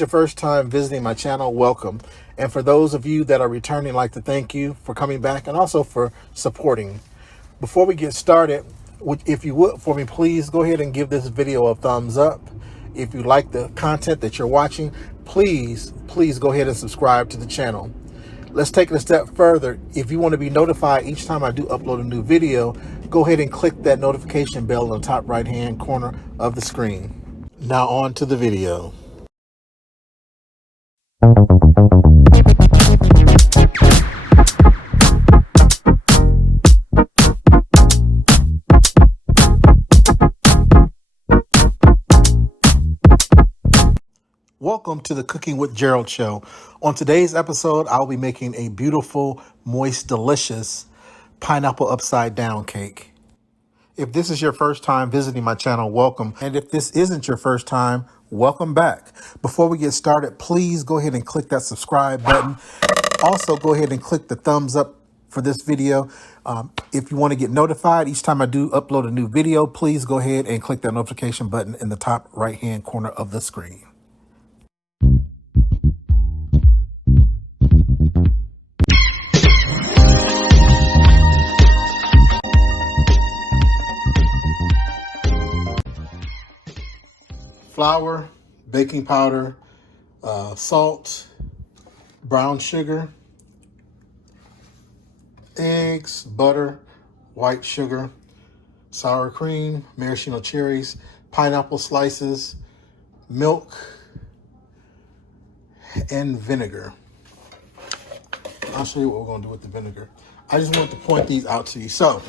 your first time visiting my channel, welcome. And for those of you that are returning, I'd like to thank you for coming back and also for supporting. Before we get started, if you would for me, please go ahead and give this video a thumbs up. If you like the content that you're watching, please go ahead and subscribe to the channel. Let's take it a step further. If you want to be notified each time I do upload a new video, go ahead and click that notification bell on the top right-hand corner of the screen. Now on to the video. Welcome to the Cooking with Gerald show. On today's episode, I'll be making a beautiful, moist, delicious pineapple upside down cake. If this is your first time visiting my channel, welcome. And if this isn't your first time, welcome back. Before we get started, please go ahead and click that subscribe button. Also, go ahead and click the thumbs up for this video. If you want to get notified each time I do upload a new video, please go ahead and click that notification button in the top right-hand corner of the screen. Flour, baking powder, salt, brown sugar, eggs, butter, white sugar, sour cream, maraschino cherries, pineapple slices, milk, and vinegar. I'll show you what we're going to do with the vinegar. I just want to point these out to you. So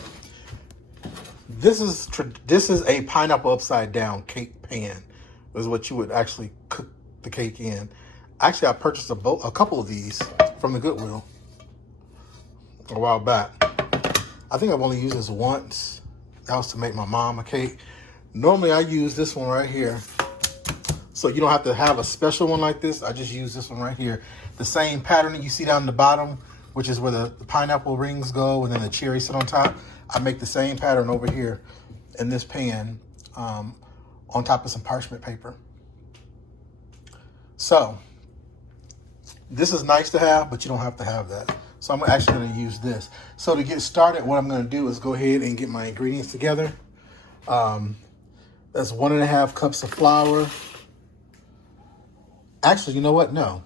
this is a pineapple upside down cake pan. Is what you would actually cook the cake in. Actually, I purchased a couple of these from the Goodwill a while back. I think I've only used this once. That was to make my mom a cake. Normally, I use this one right here. So you don't have to have a special one like this. I just use this one right here. The same pattern that you see down the bottom, which is where the pineapple rings go and then the cherries sit on top. I make the same pattern over here in this pan. On top of some parchment paper. So this is nice to have, but you don't have to have that. So I'm actually going to use this. So to get started, what I'm going to do is go ahead and get my ingredients together. That's 1.5 cups of flour. Actually, you know what? No.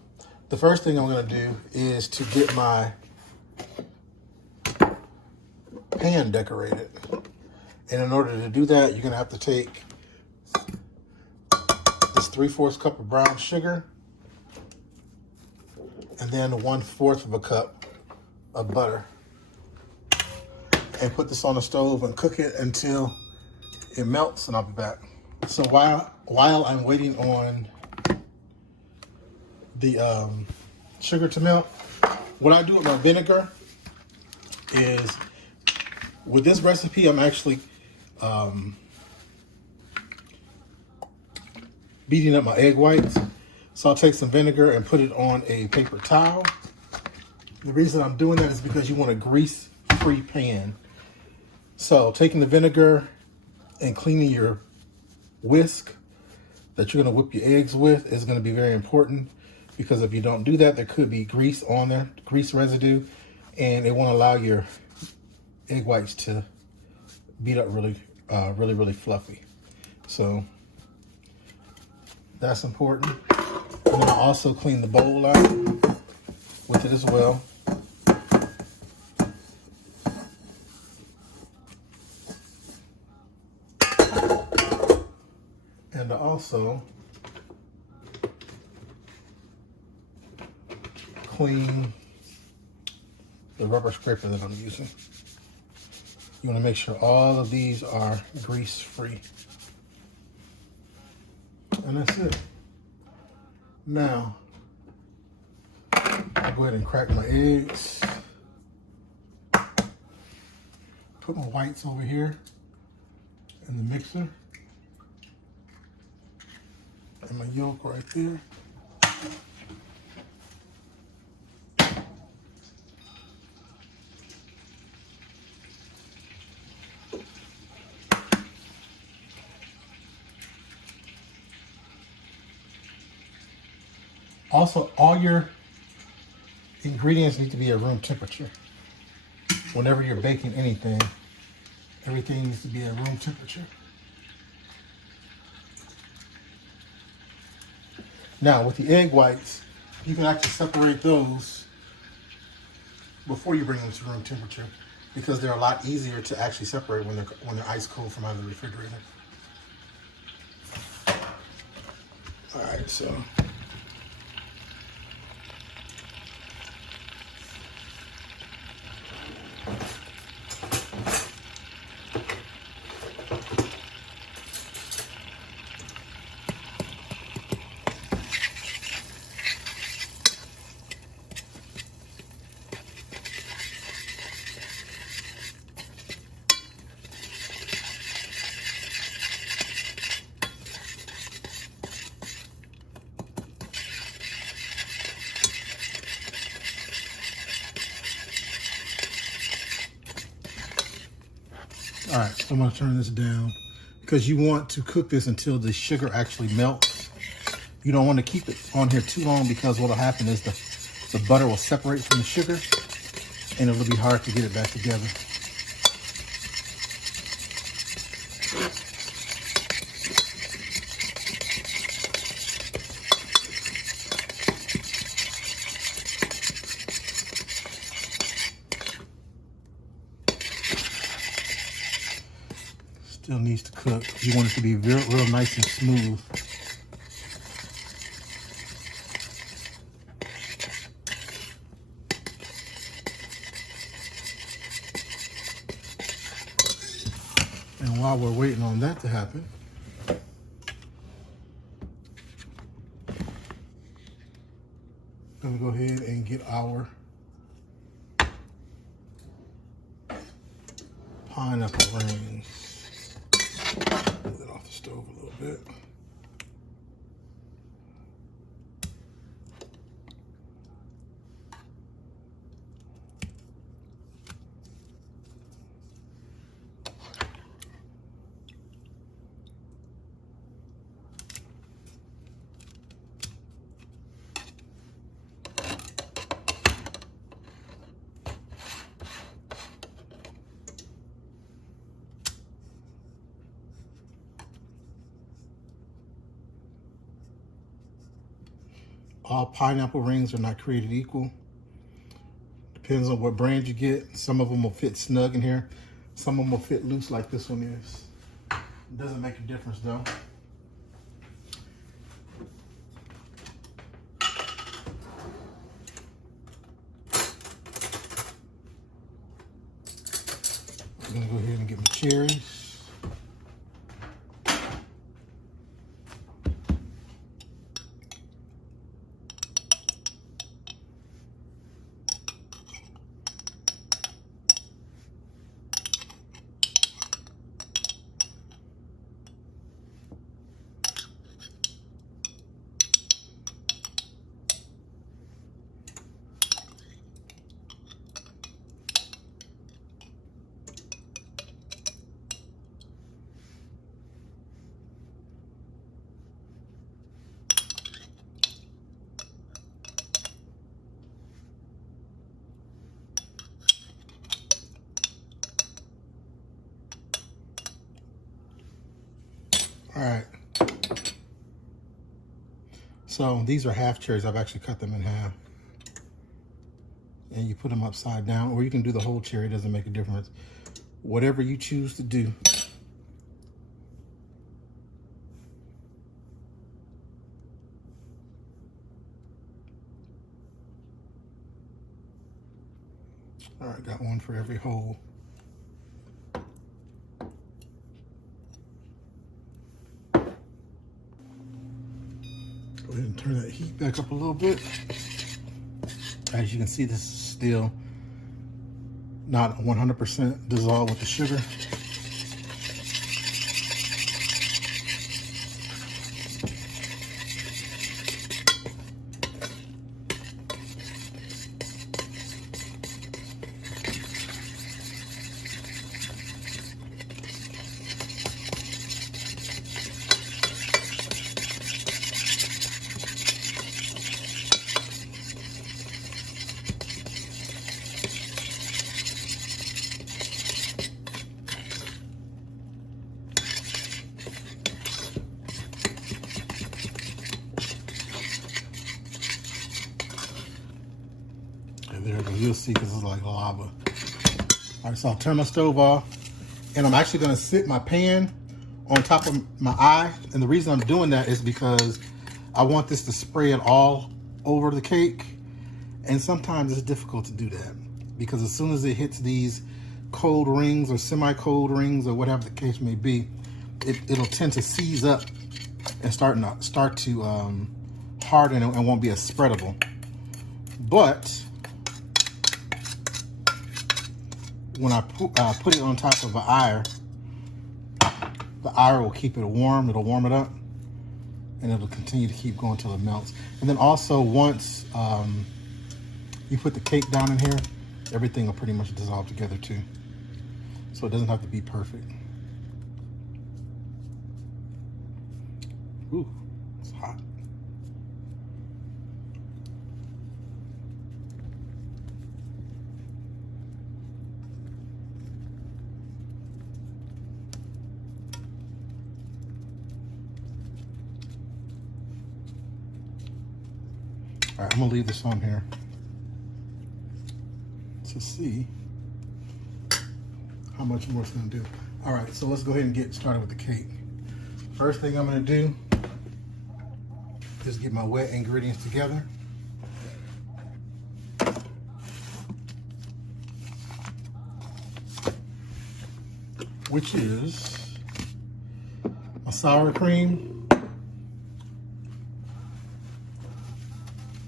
The first thing I'm going to do is to get my pan decorated. And in order to do that, you're going to have to take this 3/4 cup of brown sugar and then 1/4 cup of butter, and put this on the stove and cook it until it melts, and I'll be back. So while I'm waiting on the sugar to melt, what I do with my vinegar is, with this recipe, I'm actually beating up my egg whites. So I'll take some vinegar and put it on a paper towel. The reason I'm doing that is because you want a grease-free pan. So taking the vinegar and cleaning your whisk that you're going to whip your eggs with is going to be very important, because if you don't do that, there could be grease on there, grease residue, and it won't allow your egg whites to beat up really fluffy. So that's important. I'm going to also clean the bowl out with it as well. And to also clean the rubber scraper that I'm using. You want to make sure all of these are grease-free. And that's it. Now, I'll go ahead and crack my eggs. Put my whites over here in the mixer. And my yolk right there. Also, all your ingredients need to be at room temperature. Whenever you're baking anything, everything needs to be at room temperature. Now, with the egg whites, you can actually separate those before you bring them to room temperature because they're a lot easier to actually separate when they're ice cold from out of the refrigerator. All right, so all right, so I'm gonna turn this down because you want to cook this until the sugar actually melts. You don't want to keep it on here too long because what'll happen is the butter will separate from the sugar and it'll be hard to get it back together. Still needs to cook. You want it to be real nice and smooth. And while we're waiting on that to happen, I'm gonna go ahead and get our pineapple rings. Move it off the stove a little bit. All pineapple rings are not created equal. Depends on what brand you get. Some of them will fit snug in here. Some of them will fit loose like this one is. It doesn't make a difference though. I'm gonna go ahead and get my cherries. All right. So these are half cherries. I've actually cut them in half. And you put them upside down, or you can do the whole cherry. It doesn't make a difference. Whatever you choose to do. All right, got one for every hole. Go ahead and turn that heat back up a little bit. As you can see, this is still not 100% dissolved with the sugar. Okay, there it goes. You'll see because it's like lava. All right, so I'll turn my stove off, and I'm actually going to sit my pan on top of my eye. And the reason I'm doing that is because I want this to spread all over the cake. And sometimes it's difficult to do that because as soon as it hits these cold rings or semi-cold rings or whatever the case may be, it'll tend to seize up and start to harden and won't be as spreadable. But when I put it on top of an ire, the ire will keep it warm. It'll warm it up, and it'll continue to keep going till it melts. And then also once you put the cake down in here, everything will pretty much dissolve together too. So it doesn't have to be perfect. Ooh, it's hot. All right, I'm gonna leave this on here to see how much more it's gonna do. All right, so let's go ahead and get started with the cake. First thing I'm gonna do is get my wet ingredients together. Which is my sour cream,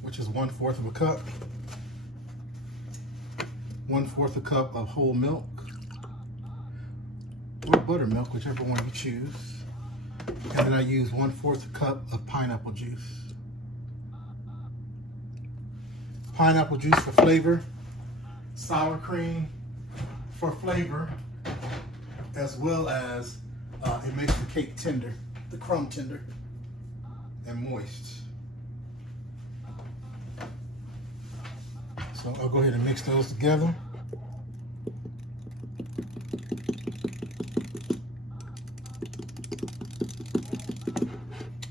which is 1/4 of a cup. 1/4 a cup of whole milk or buttermilk, whichever one you choose. And then I use 1/4 a cup of pineapple juice. Pineapple juice for flavor, sour cream for flavor, as well as it makes the cake tender, the crumb tender and moist. So I'll go ahead and mix those together.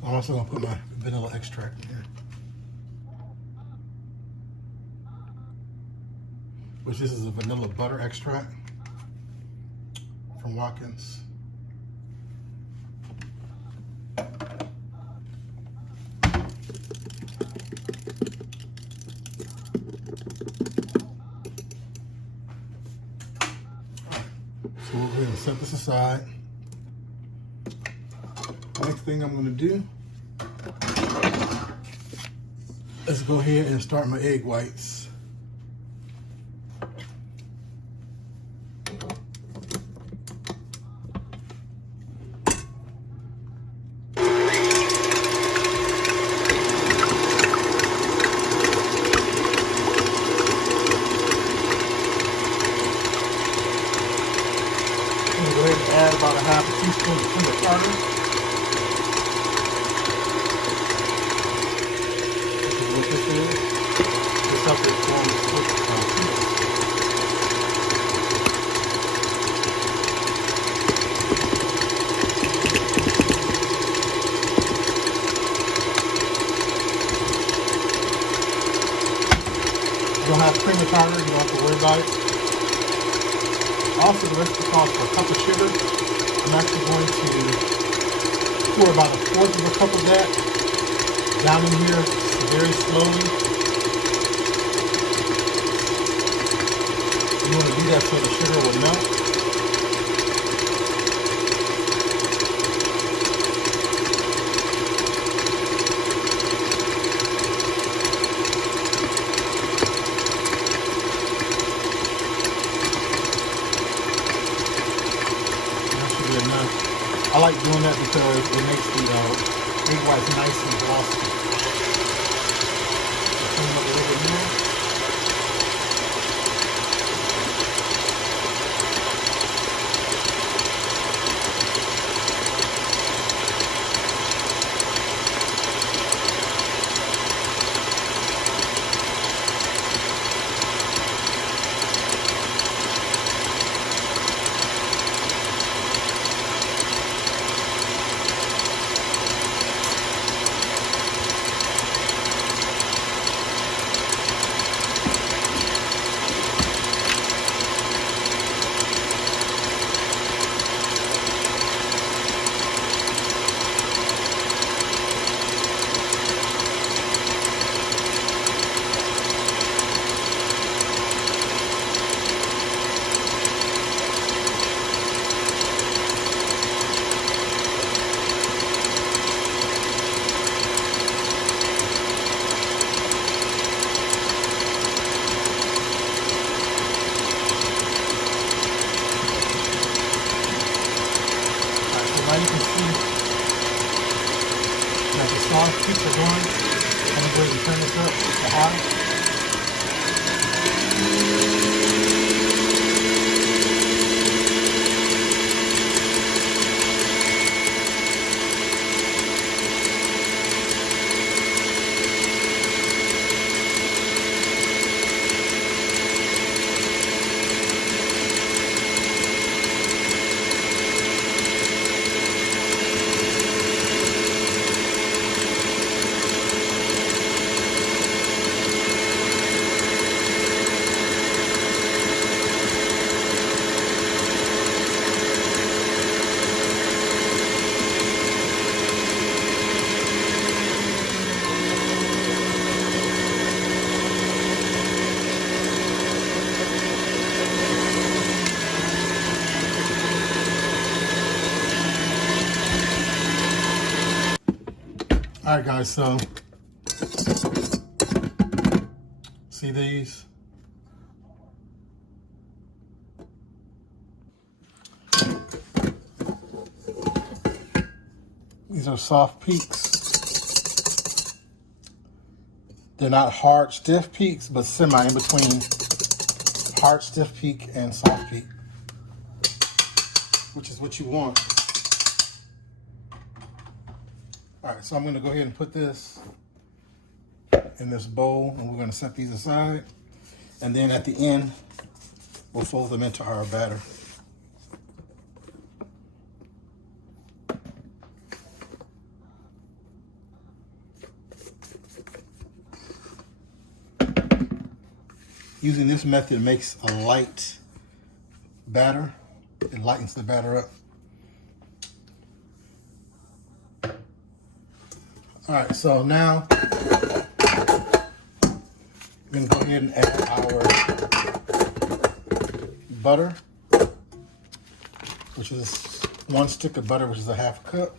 I'm also gonna put my vanilla extract in here, which this is a vanilla butter extract from Watkins. So we'll go ahead and set this aside. Next thing I'm gonna do is go ahead and start my egg whites. Go ahead and add about a 1/2 teaspoon of tartar. This is what this is. This helps it form a quick You don't have cream or tartar, you don't have to worry about it. Also, the recipe calls for a cup of sugar. I'm actually going to pour about 1/4 of a cup of that down in here very slowly. You want to do that so the sugar will melt. I like doing that because it makes the egg whites nice and glossy. Clean up a little bit more. on. I'm gonna go ahead and turn this up to high. All right, guys, so see these? These are soft peaks. They're not hard, stiff peaks, but semi in between hard, stiff peak and soft peak, which is what you want. All right, so I'm gonna go ahead and put this in this bowl, and we're gonna set these aside. And then at the end, we'll fold them into our batter. Using this method makes a light batter. It lightens the batter up. All right, so now we're gonna go ahead and add our butter, which is 1 stick of butter, which is a 1/2 cup.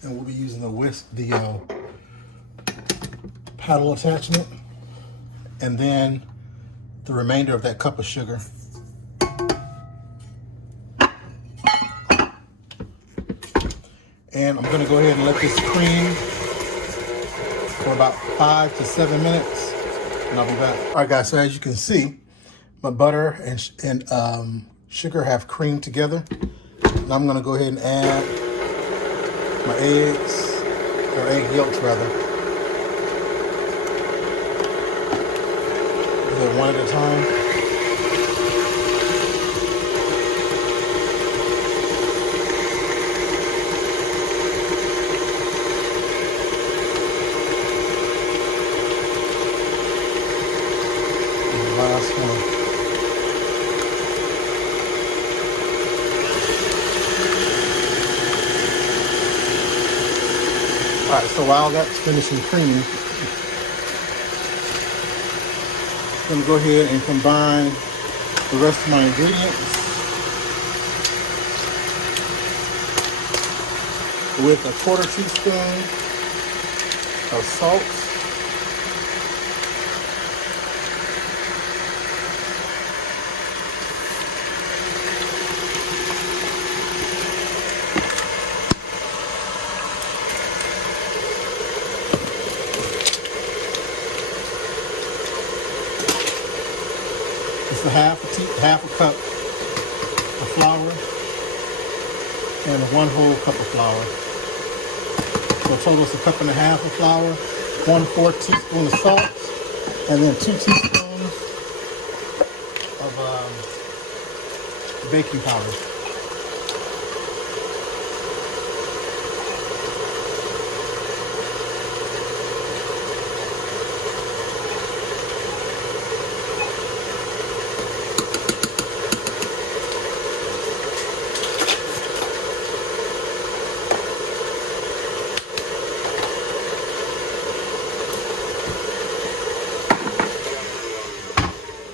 And we'll be using the paddle attachment, and then the remainder of that cup of sugar. And I'm gonna go ahead and let this cream for about 5 to 7 minutes, and I'll be back. All right, guys, so as you can see, my butter and sugar have creamed together. And I'm gonna go ahead and add my eggs, or egg yolks rather. Do it one at a time. Last one. All right, so while that's finishing creaming, I'm gonna go ahead and combine the rest of my ingredients with a 1/4 teaspoon of salt, it's a half a cup of flour and 1 whole cup of flour. So total is a 1.5 cups of flour, 1/4 teaspoon of salt, and then 2 teaspoons of baking powder.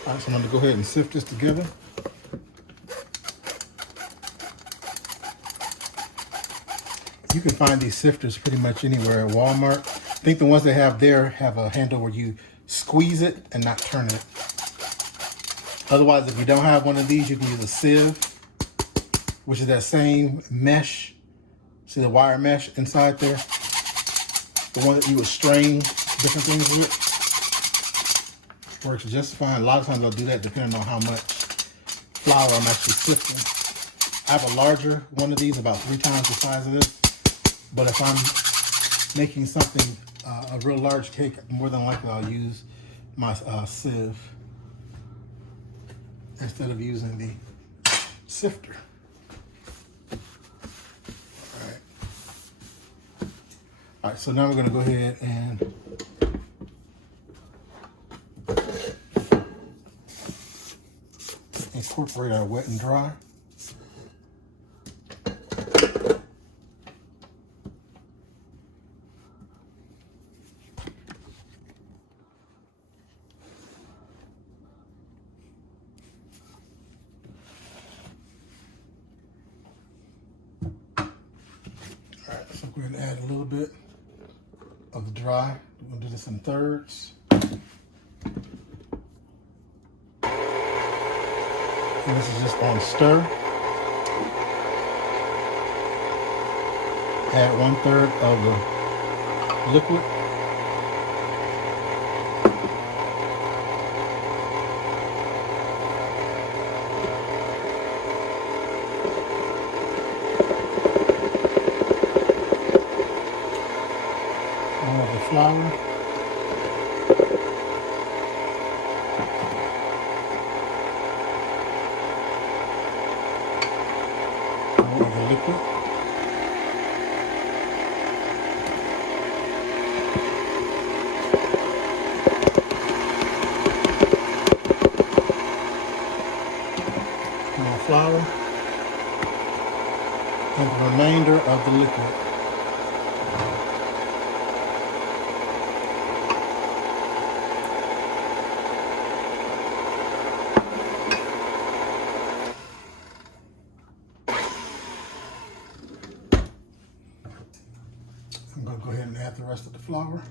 All right, so I'm going to go ahead and sift this together. You can find these sifters pretty much anywhere at Walmart. I think the ones they have there have a handle where you squeeze it and not turn it. Otherwise, if you don't have one of these, you can use a sieve, which is that same mesh See the wire mesh inside there? The one that you would strain different things with. Works just fine. A lot of times I'll do that depending on how much flour I'm actually sifting. I have a larger one of these, about 3 times the size of this. But if I'm making something, a real large cake, more than likely I'll use my sieve instead of using the sifter. All right, so now we're going to go ahead and incorporate our wet and dry. All right, so we're going to add a little bit of the dry. We're going to do this in thirds. And this is just on stir. Add 1/3 of the liquid. More of the flour. Liquid. More flour and the remainder of the liquid. I'm going to go ahead and add the rest of the flour.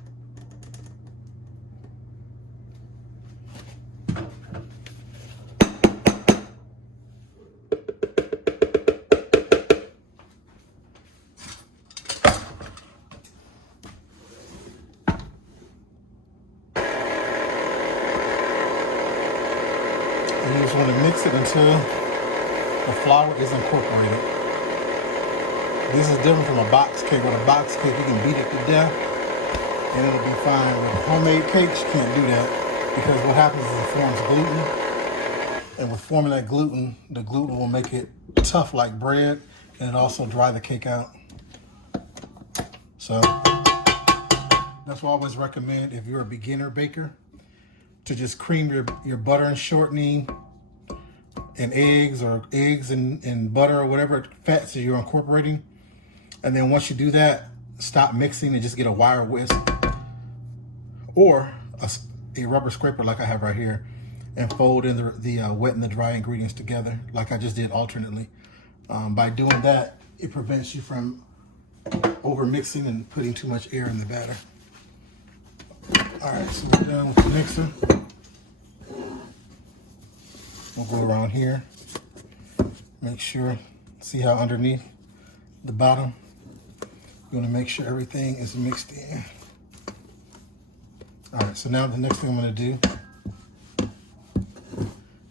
And you just want to mix it until the flour is incorporated. This is different from a box cake. With a box cake, you can beat it to death and it'll be fine. With homemade cakes, you can't do that because what happens is it forms gluten. And with forming that gluten, the gluten will make it tough like bread and it also dry the cake out. So that's why I always recommend, if you're a beginner baker, to just cream your butter and shortening and eggs, or eggs and butter, or whatever fats that you're incorporating. And then once you do that, stop mixing and just get a wire whisk or a rubber scraper like I have right here, and fold in the wet and the dry ingredients together like I just did alternately. By doing that, it prevents you from over mixing and putting too much air in the batter. All right, so we're done with the mixer. We'll go around here, make sure, see how underneath the bottom, you want to make sure everything is mixed in. All right, so now the next thing I'm going to do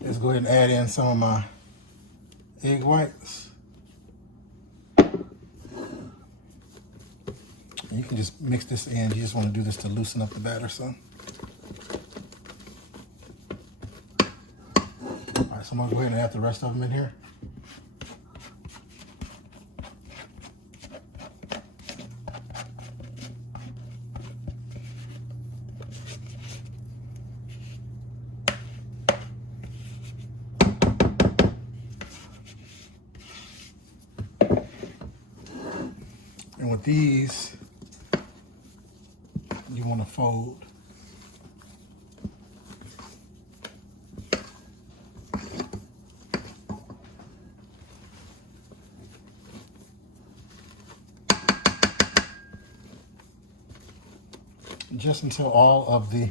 is go ahead and add in some of my egg whites. You can just mix this in. You just want to do this to loosen up the batter some. All right, so I'm going to go ahead and add the rest of them in here. And with these, you want to fold. Just until all of the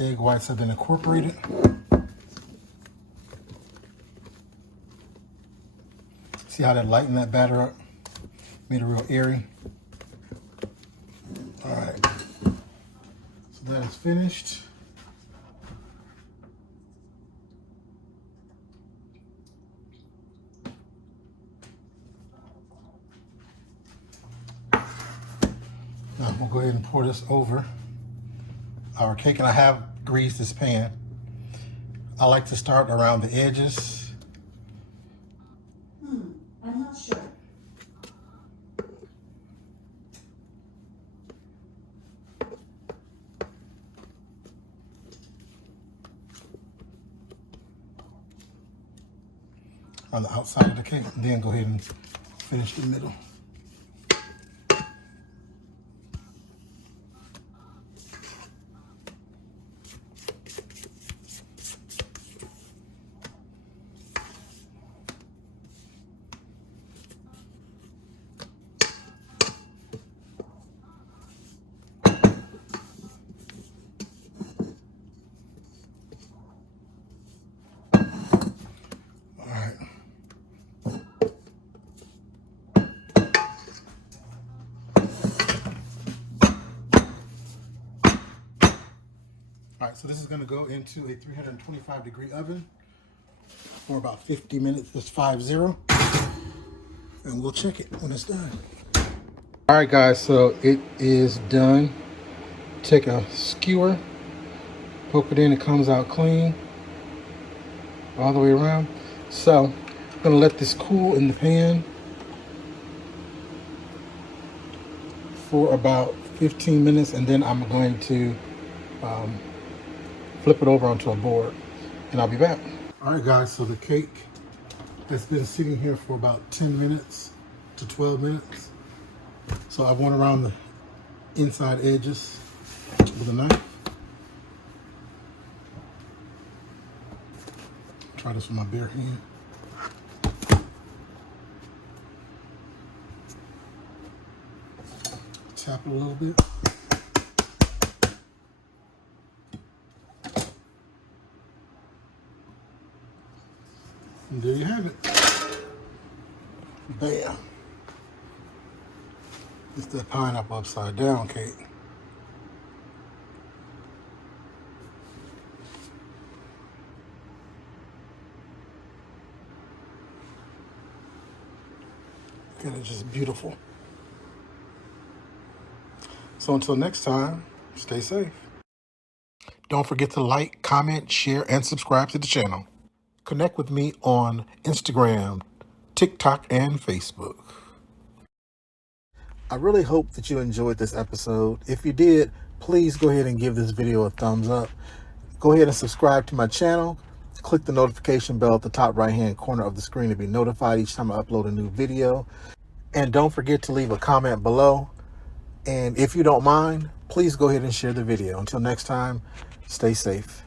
egg whites have been incorporated. See how that lightened that batter up? Made it real airy. All right. So that is finished. Now we'll go ahead and pour this over our cake, and I have greased this pan. I like to start around the edges. I'm not sure. On the outside of the cake, and then go ahead and finish the middle. All right, so this is going to go into a 325-degree oven for about 50 minutes. It's 50, and we'll check it when it's done. All right, guys, so it is done. Take a skewer, poke it in, it comes out clean all the way around. So I'm going to let this cool in the pan for about 15 minutes, and then I'm going to flip it over onto a board, and I'll be back. All right, guys, so the cake has been sitting here for about 10 minutes to 12 minutes. So I went around the inside edges with a knife. Try this with my bare hand. Tap it a little bit. And there you have it. Bam. It's the pineapple upside down cake. And it's just beautiful. So until next time, stay safe. Don't forget to like, comment, share, and subscribe to the channel. Connect with me on Instagram, TikTok, and Facebook. I really hope that you enjoyed this episode. If you did, please go ahead and give this video a thumbs up. Go ahead and subscribe to my channel. Click the notification bell at the top right-hand corner of the screen to be notified each time I upload a new video. And don't forget to leave a comment below. And if you don't mind, please go ahead and share the video. Until next time, stay safe.